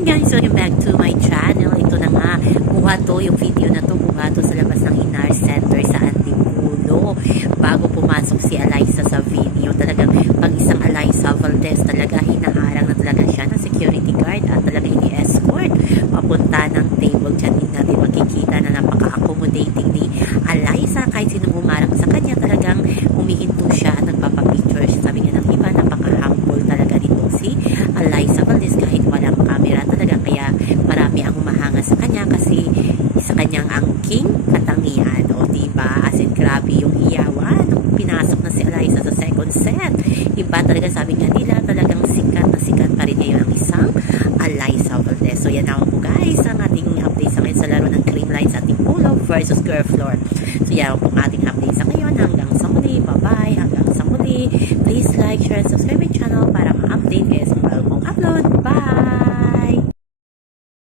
Hi guys! Welcome back to my channel. Ito na nga, yung video na to, kuha to sa labas ng Inar Center sa Antipolo. Bago pumasok si Alyssa sa video, talagang pag isang Alyssa Valdez, talaga hinaharang na talaga siya ng security guard at talaga ini-escort papunta ng table. Diyan din natin makikita na napaka-accommodating ni Alyssa. Kahit sino bumarang sa kanya, talagang humihinto siya at nagpapapicture siya. Sabi nga ng iba, napaka-humble talaga dito si Alyssa Valdez kahit walang camera talaga, kaya marami ang humahanga sa kanya kasi sa kanyang angking katangian, o diba? As in, grabe yung iyawan nung pinasok na si Alyssa sa second set. Iba talaga, sabi nga nila, talagang sikat na sikat pa rin ngayon ang isang Alyssa Valdez. So yan naman po guys ang ating update sa ngayon sa laro ng Cream Lights at Antipolo versus Girl Floor. So yan po ang ating update sa ngayon. Hanggang sa muli, bye bye, hanggang sa muli. Please like, share, and subscribe my channel para ma-update is ang bago kong upload.